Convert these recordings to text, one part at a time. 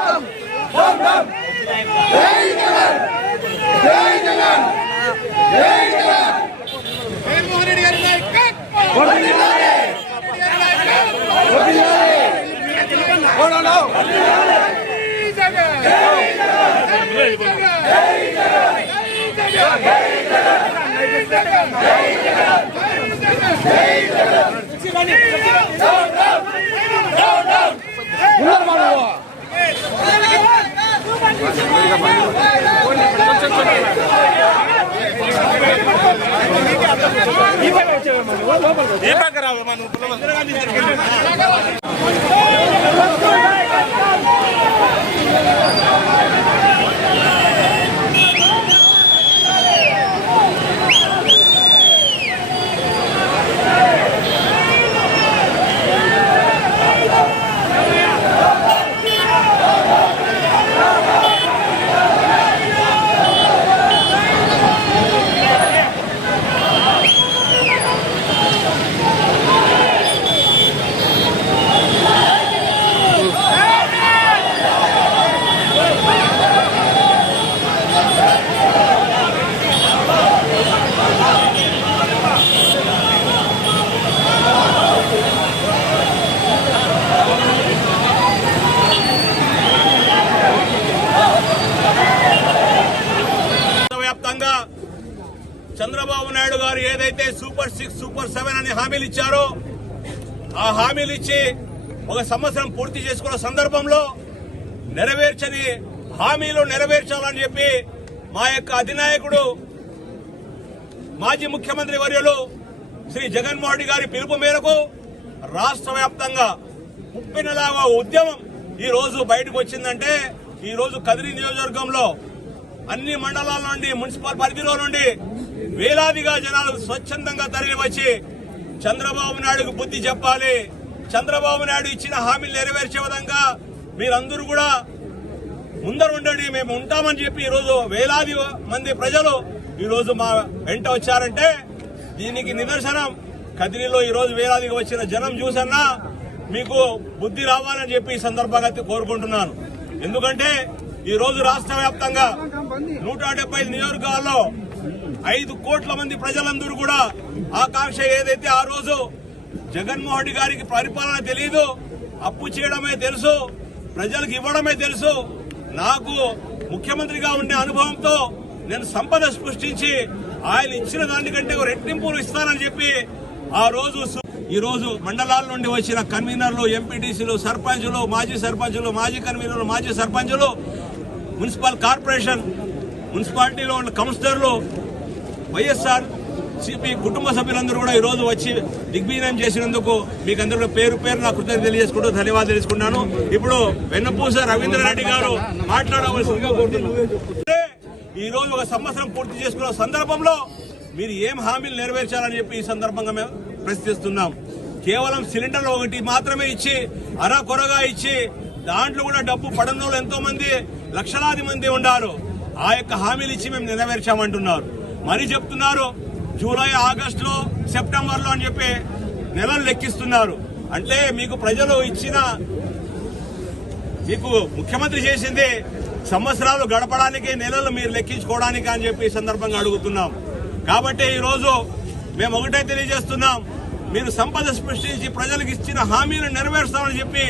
Hey! Jaganmohan Reddy గారి నాయకత్వం వ్యాప్తంగా చంద్రబాబు నాయుడు గారు ఏదైతే సూపర్ సిక్స్ సూపర్ సెవెన్ అని హామీలు ఇచ్చారో ఆ హామీలు ఇచ్చి ఒక సంవత్సరం పూర్తి చేసుకున్న సందర్భంలో నెరవేర్చని హామీలు నెరవేర్చాలని చెప్పి మా యొక్క అధినాయకుడు మాజీ ముఖ్యమంత్రి వర్యులు శ్రీ జగన్మోహన్ రెడ్డి గారి పిలుపు మేరకు రాష్ట్ర వ్యాప్తంగా ఉప్పినలాగా ఉద్యమం ఈ రోజు బయటకు వచ్చిందంటే ఈ రోజు కదిరి నియోజకవర్గంలో అన్ని మండలాల నుండి మున్సిపల్ పరిధిలో నుండి వేలాదిగా జనాలు స్వచ్ఛందంగా తరలి వచ్చి చంద్రబాబు నాయుడుకు బుద్ధి చెప్పాలి. చంద్రబాబు నాయుడు ఇచ్చిన హామీలు నెరవేర్చే విధంగా మీరందరూ కూడా ముందర ఉండండి మేము ఉంటామని చెప్పి ఈరోజు వేలాది మంది ప్రజలు ఈరోజు మా వెంట వచ్చారంటే దీనికి నిదర్శనం. కదిరిలో ఈరోజు వేలాదిగా వచ్చిన జనం చూసన్నా మీకు బుద్ధి రావాలని చెప్పి ఈ సందర్భంగా కోరుకుంటున్నాను. ఎందుకంటే ఈ రోజు రాష్ట్ర వ్యాప్తంగా నూట డెబ్బై నియోజకవర్గాల్లో ఐదు కోట్ల మంది ప్రజలందరూ కూడా ఆకాంక్ష ఏదైతే ఆ రోజు జగన్మోహన్ రెడ్డి గారికి పరిపాలన తెలియదు అప్పు చేయడమే తెలుసు. ప్రజలకు ఇవ్వడమే తెలుసు. నాకు ముఖ్యమంత్రిగా ఉండే అనుభవంతో నేను సంపద సృష్టించి ఆయన ఇచ్చిన దానికంటే రెట్టింపులు ఇస్తానని చెప్పి ఆ రోజు ఈ రోజు మండలాల నుండి వచ్చిన కన్వీనర్లు ఎంపీటీసీలు సర్పంచులు మాజీ సర్పంచులు మాజీ కన్వీనర్లు మాజీ సర్పంచులు మున్సిపల్ కార్పొరేషన్ మున్సిపాలిటీలో ఉన్న కౌన్సిలర్లు వైఎస్ఆర్ సిపి కుటుంబ సభ్యులందరూ కూడా ఈ రోజు వచ్చి దిగ్విజయం చేసినందుకు మీకు అందరూ పేరు పేరు నా కృతజ్ఞత తెలియజేసుకుంటూ ధన్యవాదాలు తెలుసుకున్నాను. ఇప్పుడు వెన్నపూస రవీంద్రరెడ్డి గారు మాట్లాడవలసిందిగా కోరుతున్నాను. ఈ రోజు ఒక సంవత్సరం పూర్తి చేసుకున్న సందర్భంలో మీరు ఏం హామీలు నెరవేర్చాలని చెప్పి ఈ సందర్భంగా మేము ప్రశ్నిస్తున్నాం. కేవలం సిలిండర్ ఒకటి మాత్రమే ఇచ్చి అరకొరగా ఇచ్చి దాంట్లో కూడా డబ్బు పడనోళ్ళు ఎంతో మంది లక్షలాది మంది ఉన్నారు ఆ యొక్క హామీలు ఇచ్చి మేము నెరవేర్చామంటున్నారు. మరి చెప్తున్నారు జూలై ఆగస్టులో సెప్టెంబర్లో అని చెప్పి నెలలు లెక్కిస్తున్నారు. అంటే మీకు ప్రజలు ఇచ్చిన మీకు ముఖ్యమంత్రి చేసింది సంవత్సరాలు గడపడానికి నెలలు మీరు లెక్కించుకోవడానికి అని చెప్పి సందర్భంగా అడుగుతున్నాం. కాబట్టి ఈరోజు మేము ఒకటే తెలియజేస్తున్నాం. మీరు సంపద సృష్టించి ప్రజలకు ఇచ్చిన హామీలు నెరవేరుస్తామని చెప్పి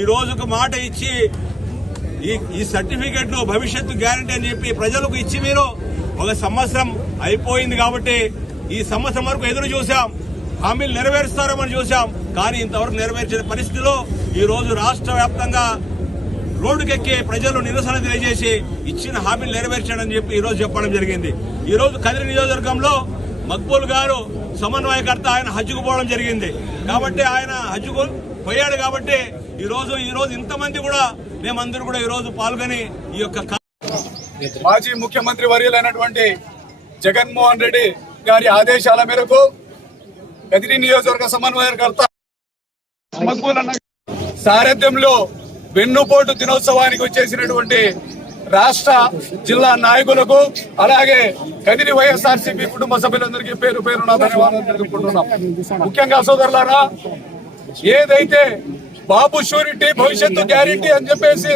ఈ రోజుకు మాట ఇచ్చి ఈ ఈ సర్టిఫికెట్ భవిష్యత్తు గ్యారంటీ అని చెప్పి ప్రజలకు ఇచ్చి మీరు ఒక సంవత్సరం అయిపోయింది కాబట్టి ఈ సంవత్సరం వరకు ఎదురు చూశాం. హామీలు నెరవేరుస్తారని చూశాం. కానీ ఇంతవరకు నెరవేర్చిన పరిస్థితిలో ఈ రోజు రాష్ట్ర వ్యాప్తంగా రోడ్డుకెక్కి ప్రజలు నిరసన తెలియజేసి ఇచ్చిన హామీలు నెరవేర్చాడని చెప్పి ఈ రోజు చెప్పడం జరిగింది. ఈ రోజు కదిరి నియోజకవర్గంలో మక్బూల్ గారు సమన్వయకర్త ఆయన హజ్జుకు పోవడం జరిగింది. కాబట్టి ఆయన హజ్జుకు పోయాడు కాబట్టి ఈ రోజు ఈ రోజు ఇంతమంది కూడా మేమందరూ కూడా ఈ రోజు పాల్గొని ఈ యొక్క మాజీ ముఖ్యమంత్రి వర్యులైనటువంటి జగన్మోహన్ రెడ్డి గారి ఆదేశాల మేరకు కదిరి నియోజకవర్గ సమన్వయకర్త సారథ్యంలో వెన్నుపోటు దినోత్సవానికి వచ్చేసినటువంటి రాష్ట్ర జిల్లా నాయకులకు అలాగే కదిరి వైఎస్ఆర్సీపీ కుటుంబ సభ్యులందరికీ పేరు పేరు ధన్యవాదాలు తెలుపుకుంటున్నాం. ముఖ్యంగా సోదరులారా ఏదైతే బాబు షూరిటీ భవిష్యత్తు గ్యారంటీ అని చెప్పేసి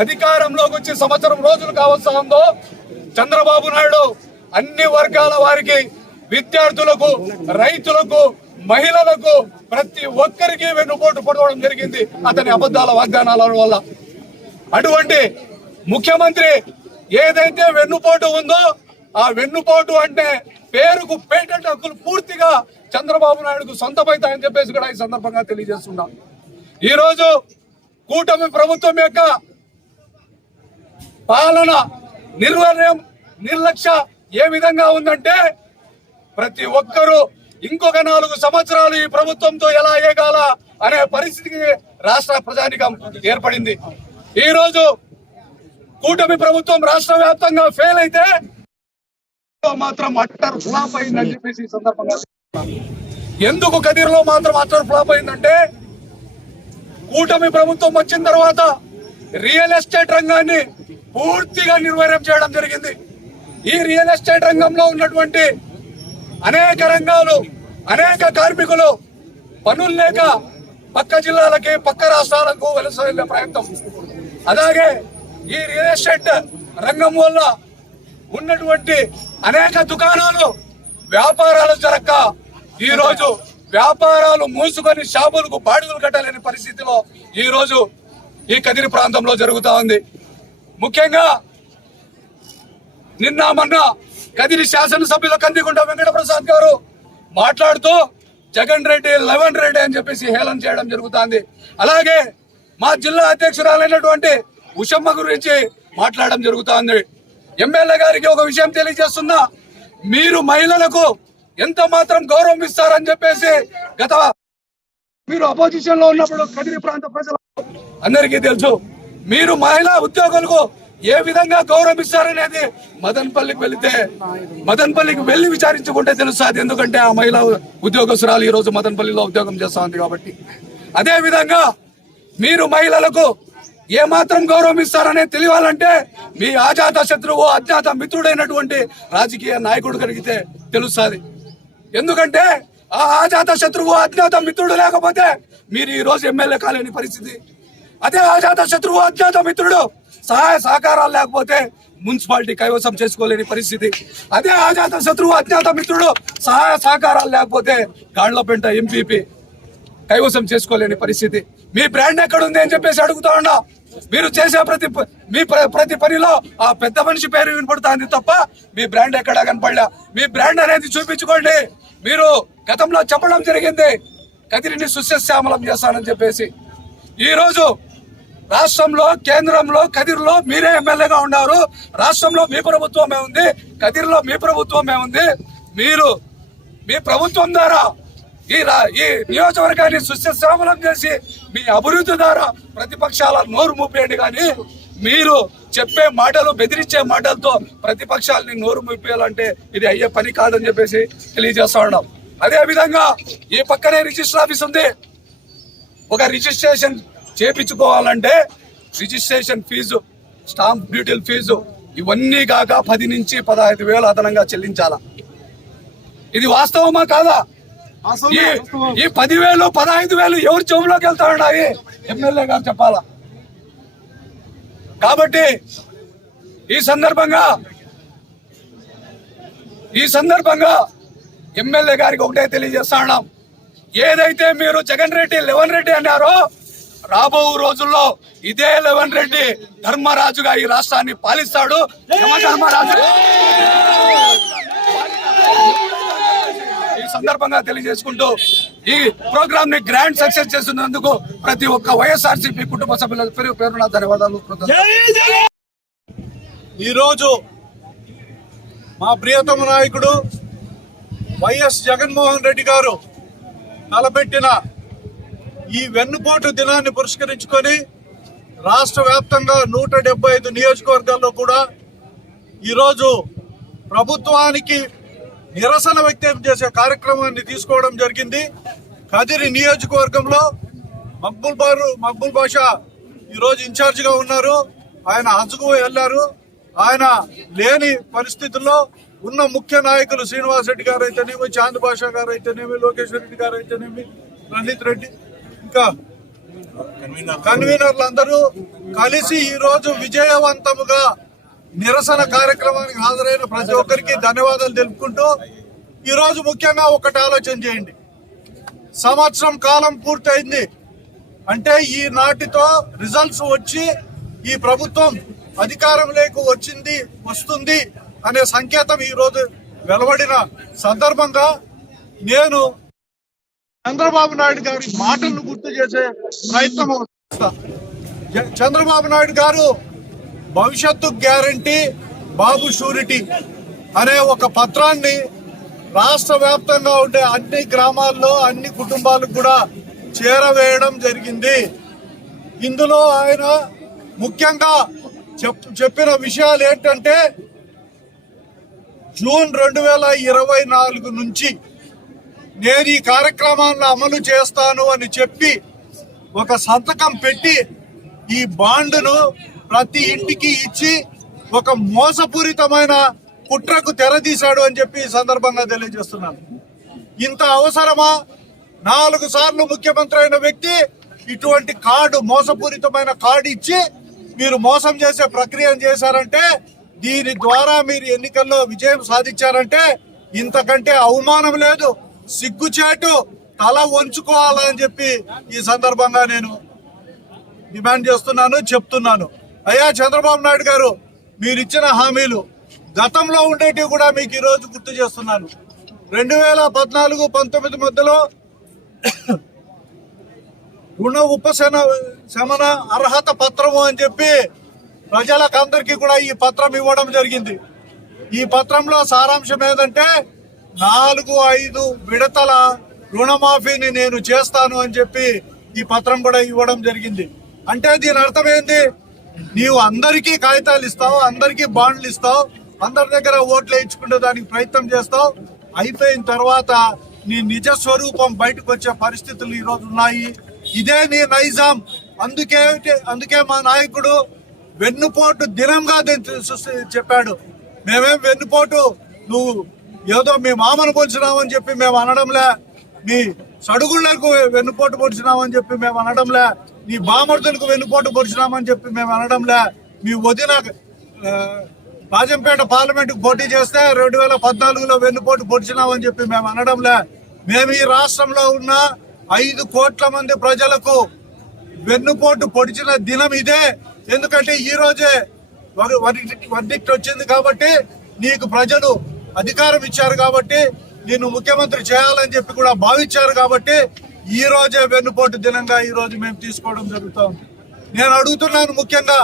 అధికారంలోకి వచ్చి సంవత్సరం రోజులు కావస్తా ఉందో చంద్రబాబు నాయుడు అన్ని వర్గాల వారికి విద్యార్థులకు రైతులకు మహిళలకు ప్రతి ఒక్కరికి వెన్నుపోటు పడవడం జరిగింది. అతని అబద్ధాల వాగ్దానాల వల్ల. అటువంటి ముఖ్యమంత్రి ఏదైతే వెన్నుపోటు ఉందో ఆ వెన్నుపోటు అంటే పేరుకు పేటెంట్ హక్కులు పూర్తిగా చంద్రబాబు నాయుడుకు సొంతమైతాయని చెప్పేసి కూడా ఈ సందర్భంగా తెలియజేస్తున్నాం. ఈరోజు కూటమి ప్రభుత్వం యొక్క పాలన నిర్వహణ నిర్లక్ష్య ఏ విధంగా ఉందంటే ప్రతి ఒక్కరూ ఇంకొక నాలుగు సంవత్సరాలు ఈ ప్రభుత్వంతో ఎలా ఏగాల అనే పరిస్థితికి రాష్ట్ర ప్రజానికం ఏర్పడింది. ఈ రోజు కూటమి ప్రభుత్వం రాష్ట్ర వ్యాప్తంగా ఫెయిల్ అయితే మాత్రం అట్టర్ ఫ్లాప్ అయిందని చెప్పేసి ఈ సందర్భంగా ఎందుకు కదిరిలో మాత్రం అట్టర్ ఫ్లాప్ అయిందంటే కూటమి ప్రభుత్వం వచ్చిన తర్వాత రియల్ ఎస్టేట్ రంగాన్ని పూర్తిగా నిర్వీర్యం చేయడం జరిగింది. ఈ రియల్ ఎస్టేట్ రంగంలో ఉన్నటువంటి అనేక రంగాలు అనేక కార్మికులు పనులు లేక పక్క జిల్లాలకి పక్క రాష్ట్రాలకు వలస వెళ్ళే ప్రయత్నం. అలాగే ఈ రియల్ ఎస్టేట్ రంగం వల్ల ఉన్నటువంటి అనేక దుకాణాలు వ్యాపారాలు జరక్క. ఈరోజు వ్యాపారాలు మూసుకొని షాపులకు బాడుగులు కట్టలేని పరిస్థితిలో ఈరోజు ఈ కదిరి ప్రాంతంలో జరుగుతూ ఉంది. ముఖ్యంగా నిన్న మొన్న కదిరి శాసనసభ్యుల కందికుంట వెంకటప్రసాద్ గారు మాట్లాడుతూ జగన్ రెడ్డి లెవెన్ రెడ్డి అని చెప్పేసి హేళన చేయడం జరుగుతుంది. అలాగే మా జిల్లా అధ్యక్షురాలైనటువంటి ఉషమ్మ గురించి మాట్లాడడం జరుగుతోంది. ఎమ్మెల్యే గారికి ఒక విషయం తెలియజేస్తున్నా మీరు మహిళలకు ఎంత మాత్రం గౌరవం ఇస్తారని చెప్పేసి గత మీరు అపోజిషన్లో ఉన్నప్పుడు కదిరి ప్రాంత ప్రజలు అందరికీ తెలుసు. మీరు మహిళా ఉద్యోగులకు ఏ విధంగా గౌరవం ఇస్తారనేది మదన్పల్లికి వెళితే మదన్పల్లికి వెళ్ళి విచారించుకుంటే తెలుస్తుంది. ఎందుకంటే ఆ మహిళా ఉద్యోగస్తురాలు ఈ రోజు మదన్పల్లిలో ఉద్యోగం చేస్తా ఉంది కాబట్టి. అదే విధంగా మీరు మహిళలకు ఏ మాత్రం గౌరవం తెలియాలంటే మీ ఆజాత శత్రువు అజ్ఞాత మిత్రుడైనటువంటి రాజకీయ నాయకుడు కలిగితే తెలుస్తుంది. ఎందుకంటే ఆ ఆజాత శత్రువు అజ్ఞాత మిత్రుడు లేకపోతే మీరు ఈ రోజు ఎమ్మెల్యే కాలేని పరిస్థితి. అదే ఆజాత శత్రువు అజ్ఞాత మిత్రుడు సహాయ సహకారాలు లేకపోతే మున్సిపాలిటీ కైవసం చేసుకోలేని పరిస్థితి. అదే ఆజాత శత్రువు అజ్ఞాత మిత్రుడు సహాయ సహకారాలు లేకపోతే గాండ్లపెంట ఎంపీపీ కైవసం చేసుకోలేని పరిస్థితి. మీ బ్రాండ్ ఎక్కడుంది అని చెప్పేసి అడుగుతా ఉన్నా. మీరు చేసే ప్రతి మీ ప్ర- ప్రతి పనిలో ఆ పెద్ద మనిషి పేరు వినపడుతుంది తప్ప మీ బ్రాండ్ ఎక్కడా కనపడలే. మీ బ్రాండ్ అనేది చూపించుకోండి. మీరు గతంలో చెప్పడం జరిగింది. కదిరిని సుస్యశ్యామలం చేస్తానని చెప్పేసి. ఈరోజు రాష్ట్రంలో కేంద్రంలో కదిర్లో మీరే ఎమ్మెల్యేగా ఉన్నారు. రాష్ట్రంలో మీ ప్రభుత్వమే ఉంది కదిర్లో మీ ప్రభుత్వమే ఉంది. మీరు మీ ప్రభుత్వం ద్వారా ఈ రా- ఈ నియోజకవర్గాన్ని సుస్యశ్యామలం చేసి మీ అభివృద్ధి ద్వారా ప్రతిపక్షాల నోరు మూపేయండి కానీ మీరు చెప్పే మాటలు బెదిరించే మాటలతో ప్రతిపక్షాలని నోరు మూపేయాలంటే ఇది అయ్యే పని కాదని చెప్పేసి తెలియజేస్తా ఉన్నాం. అదేవిధంగా ఈ పక్కనే రిజిస్టర్ ఆఫీస్ ఉంది. ఒక రిజిస్ట్రేషన్ చేపించుకోవాలంటే రిజిస్ట్రేషన్ ఫీజు స్టాంప్ డ్యూటీల ఫీజు ఇవన్నీ కాక పది నుంచి పదహైదు వేలు అదనంగా చెల్లించాలా? ఇది వాస్తవమా కాదా? ఈ ఈ పదివేలు పదహైదు వేలు ఎవరి చెవులోకి వెళ్తా ఉన్నాయి ఎమ్మెల్యే గారు చెప్పాలా? కాబట్టి ఈ సందర్భంగా ఈ సందర్భంగా ఎమ్మెల్యే గారికి ఒకటే తెలియజేస్తా ఉన్నాం. ఏదైతే మీరు జగన్ రెడ్డి లెవెన్ రెడ్డి అన్నారో రాబో రోజుల్లో ఇదే లెవెన్ రెడ్డి ధర్మరాజుగా ఈ రాష్ట్రాన్ని పాలిస్తాడు. యమధర్మరాజు ఈ సందర్భంగా తెలియజేసుకుంటూ ఈ ప్రోగ్రామ్ని గ్రాండ్ సక్సెస్ చేస్తున్నందుకు ప్రతి ఒక్క వైఎస్ఆర్సీపీ కుటుంబ సభ్యుల పేరు పేరున ధన్యవాదాలు ఈరోజు మా ప్రియతమ నాయకుడు వైఎస్ జగన్మోహన్ రెడ్డి గారు తలపెట్టిన ఈ వెన్నుపోటు దినాన్ని పురస్కరించుకొని రాష్ట్ర వ్యాప్తంగా నూట డెబ్బై ఐదు నియోజకవర్గాల్లో కూడా ఈరోజు ప్రభుత్వానికి నిరసన వ్యక్తం చేసే కార్యక్రమాన్ని తీసుకోవడం జరిగింది. కదిరి నియోజకవర్గంలో మక్బుల్ బారు మక్బుల్ బాషా ఈరోజు ఇన్ఛార్జిగా ఉన్నారు. ఆయన హజ్కు వెళ్ళారు. ఆయన లేని పరిస్థితుల్లో ఉన్న ముఖ్య నాయకులు శ్రీనివాస్ రెడ్డి గారు అయితేనేమి చాంద్ బాషా గారు అయితేనేమి లోకేష్ రెడ్డి గారు అయితేనేమి రణిత్ రెడ్డి ఇంకా కన్వీనర్లు అందరూ కలిసి ఈ రోజు విజయవంతముగా నిరసన కార్యక్రమానికి హాజరైన ప్రతి ఒక్కరికి ధన్యవాదాలు తెలుపుకుంటూ ఈరోజు ముఖ్యంగా ఒకటి ఆలోచన చేయండి. సంవత్సరం కాలం పూర్తయింది. అంటే ఈ నాటితో రిజల్ట్స్ వచ్చి ఈ ప్రభుత్వం అధికారంలోకి వచ్చింది వస్తుంది అనే సంకేతం ఈరోజు వెలువడిన సందర్భంగా నేను చంద్రబాబు నాయుడు గారి మాటలను చేసే ప్రయత్నం చంద్రబాబు నాయుడు గారు భవిష్యత్తు గ్యారంటీ బాబు షూరిటీ అనే ఒక పత్రాన్ని రాష్ట్ర వ్యాప్తంగా ఉండే అన్ని గ్రామాల్లో అన్ని కుటుంబాలకు కూడా చేరవేయడం జరిగింది. ఇందులో ఆయన ముఖ్యంగా చెప్ చెప్పిన విషయాలు ఏంటంటే జూన్ రెండు వేల ఇరవై నాలుగు నుంచి నేను ఈ కార్యక్రమాన్ని అమలు చేస్తాను అని చెప్పి ఒక సంతకం పెట్టి ఈ బాండును ప్రతి ఇంటికి ఇచ్చి ఒక మోసపూరితమైన కుట్రకు తెరదీశాడు అని చెప్పి ఈ సందర్భంగా తెలియజేస్తున్నాను. ఇంత అవసరమా? నాలుగు సార్లు ముఖ్యమంత్రి అయిన వ్యక్తి ఇటువంటి కార్డు మోసపూరితమైన కార్డు ఇచ్చి మీరు మోసం చేసే ప్రక్రియను చేశారంటే దీని ద్వారా మీరు ఎన్నికల్లో విజయం సాధించారంటే ఇంతకంటే అవమానం లేదు. సిగ్గుచేటు తల వంచుకోవాలని చెప్పి ఈ సందర్భంగా నేను డిమాండ్ చేస్తున్నాను చెప్తున్నాను. అయ్యా చంద్రబాబు నాయుడు గారు మీరు ఇచ్చిన హామీలు గతంలో ఉండేటివి కూడా మీకు ఈరోజు గుర్తు చేస్తున్నాను. రెండు వేల పద్నాలుగు పంతొమ్మిది మధ్యలో రుణ ఉపశమ శమన అర్హత పత్రము అని చెప్పి ప్రజలకు అందరికీ కూడా ఈ పత్రం ఇవ్వడం జరిగింది. ఈ పత్రంలో సారాంశం ఏదంటే నాలుగు ఐదు విడతల రుణమాఫీని నేను చేస్తాను అని చెప్పి ఈ పత్రం కూడా ఇవ్వడం జరిగింది. అంటే దీని అర్థం ఏంది నీవు అందరికీ కాగితాలు ఇస్తావు అందరికీ బాండ్లు ఇస్తావు అందరి దగ్గర ఓట్లు వేయించుకునే దానికి ప్రయత్నం చేస్తావు. అయిపోయిన తర్వాత నీ నిజ స్వరూపం బయటకు వచ్చే పరిస్థితులు ఈరోజు ఉన్నాయి. ఇదే నీ నైజాం. అందుకే అందుకే మా నాయకుడు వెన్నుపోటు దినంగా దీన్ని చెప్పాడు. మేమేం వెన్నుపోటు? నువ్వు ఏదో మీ మామను పోల్చినామని చెప్పి మేము అనడంలే. మీ సడుగుళ్ళకు వెన్నుపోటు పొడిచినామని చెప్పి మేము అనడంలే. నీ బామర్దులకు వెన్నుపోటు పొడిచినామని చెప్పి మేము అనడంలే. మీ వదిన రాజంపేట పార్లమెంట్ పోటీ చేస్తే రెండు వేల పద్నాలుగులో వెన్నుపోటు పొడిచినామని చెప్పి మేము అనడంలే. మేము ఈ రాష్ట్రంలో ఉన్న ఐదు కోట్ల మంది ప్రజలకు వెన్నుపోటు పొడిచిన దినం ఇదే. ఎందుకంటే ఈరోజే వర్డిక్ట్ వచ్చింది కాబట్టి నీకు ప్రజలు అధికారం ఇచ్చారు కాబట్టి నిన్ను ముఖ్యమంత్రి చేయాలని చెప్పి కూడా భావించారు కాబట్టి ఈ రోజే వెన్నుపోటు దినంగా ఈ రోజు మేము తీసుకోవడం జరుగుతాం నేను అడుగుతున్నాను ముఖ్యంగా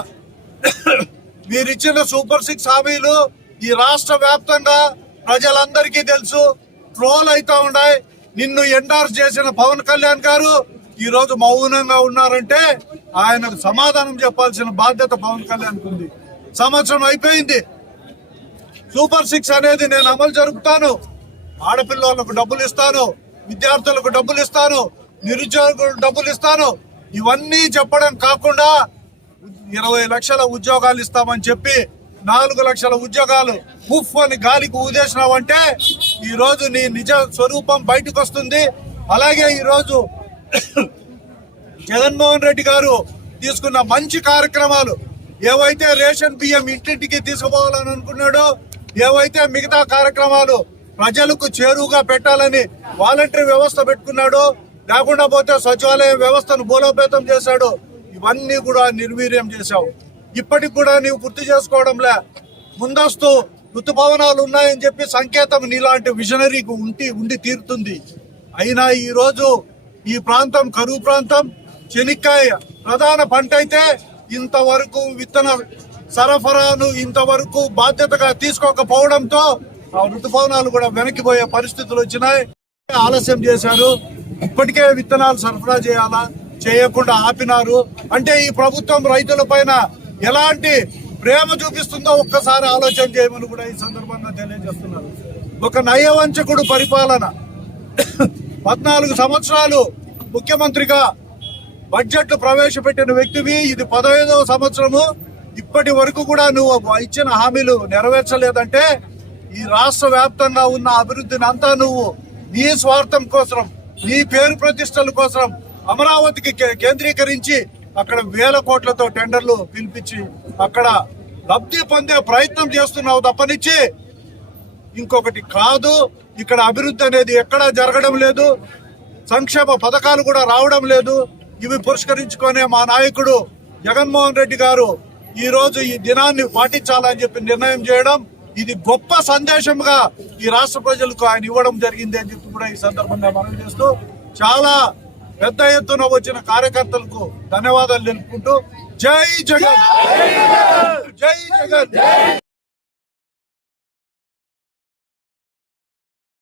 మీరు ఇచ్చిన సూపర్ సిక్స్ హామీలు ఈ రాష్ట్ర వ్యాప్తంగా ప్రజలందరికీ తెలుసు ట్రోల్ అవుతా ఉన్నాయి. నిన్ను ఎండార్స్ చేసిన పవన్ కళ్యాణ్ గారు ఈ రోజు మౌనంగా ఉన్నారంటే ఆయనకు సమాధానం చెప్పాల్సిన బాధ్యత పవన్ కళ్యాణ్ ఉంది. సంవత్సరం అయిపోయింది. సూపర్ సిక్స్ అనేది నేను అమలు జరుపుతాను. ఆడపిల్లలకు డబ్బులు ఇస్తాను విద్యార్థులకు డబ్బులు ఇస్తాను నిరుద్యోగులకు డబ్బులు ఇస్తాను. ఇవన్నీ చెప్పడం కాకుండా ఇరవై లక్షల ఉద్యోగాలు ఇస్తామని చెప్పి నాలుగు లక్షల ఉద్యోగాలు ఉఫ్ అని గాలికి ఊదేసినావంటే ఈ రోజు నీ నిజ స్వరూపం బయటకు వస్తుంది. అలాగే ఈరోజు జగన్మోహన్ రెడ్డి గారు తీసుకున్న మంచి కార్యక్రమాలు ఏవైతే రేషన్ బియ్యం ఇంటింటికి తీసుకుపోవాలని అనుకున్నాడో ఏవైతే మిగతా కార్యక్రమాలు ప్రజలకు చేరువుగా పెట్టాలని వాలంటరీ వ్యవస్థ పెట్టుకున్నాడో లేకుండా పోతే సచివాలయం వ్యవస్థను బలోపేతం చేశాడు ఇవన్నీ కూడా నిర్వీర్యం చేశావు. ఇప్పటికి కూడా నీవు గుర్తు చేసుకోవడంలే. ముందస్తు ఋతుపవనాలు ఉన్నాయని చెప్పి సంకేతం నీలాంటి విజనరీకి ఉంటి ఉండి తీరుతుంది. అయినా ఈరోజు ఈ ప్రాంతం కరువు ప్రాంతం. చెనిక్కాయ ప్రధాన పంట అయితే ఇంతవరకు విత్తన సరఫరాను ఇంతవరకు బాధ్యతగా తీసుకోకపోవడంతో ఆ ఋతుపవనాలు కూడా వెనక్కిపోయే పరిస్థితులు వచ్చినాయి. ఆలస్యం చేశారు. ఇప్పటికే విత్తనాలు సరఫరా చేయాలా చేయకుండా ఆపినారు. అంటే ఈ ప్రభుత్వం రైతుల పైన ఎలాంటి ప్రేమ చూపిస్తుందో ఒక్కసారి ఆలోచన చేయమని కూడా ఈ సందర్భంగా తెలియజేస్తున్నారు. ఒక నయవంచకుడు పరిపాలన. పద్నాలుగు సంవత్సరాలు ముఖ్యమంత్రిగా బడ్జెట్ ప్రవేశపెట్టిన వ్యక్తివి. ఇది పదహైదవ సంవత్సరము. ఇప్పటి వరకు కూడా నువ్వు ఇచ్చిన హామీలు నెరవేర్చలేదంటే ఈ రాష్ట్ర వ్యాప్తంగా ఉన్న అభివృద్ధిని అంతా నువ్వు నీ స్వార్థం కోసం నీ పేరు ప్రతిష్టల కోసం అమరావతికి కే- కేంద్రీకరించి అక్కడ వేల కోట్లతో టెండర్లు పిలిపించి అక్కడ లబ్ధి పొందే ప్రయత్నం చేస్తున్నావు తప్పనిచ్చి. ఇంకొకటి కాదు ఇక్కడ అభివృద్ధి అనేది ఎక్కడా జరగడం లేదు సంక్షేమ పథకాలు కూడా రావడం లేదు. ఇవి పురస్కరించుకునే మా నాయకుడు జగన్మోహన్ రెడ్డి గారు ఈ రోజు ఈ దినాన్ని పాటించాలని చెప్పి నిర్ణయం చేయడం ఇది గొప్ప సందేశంగా ఈ రాష్ట్ర ప్రజలకు ఆయన ఇవ్వడం జరిగింది అని చెప్పి కూడా ఈ సందర్భంగా మనం చేస్తూ చాలా పెద్ద ఎత్తున వచ్చిన కార్యకర్తలకు ధన్యవాదాలు తెలుపుకుంటూ జై జగన్. జై జగన్.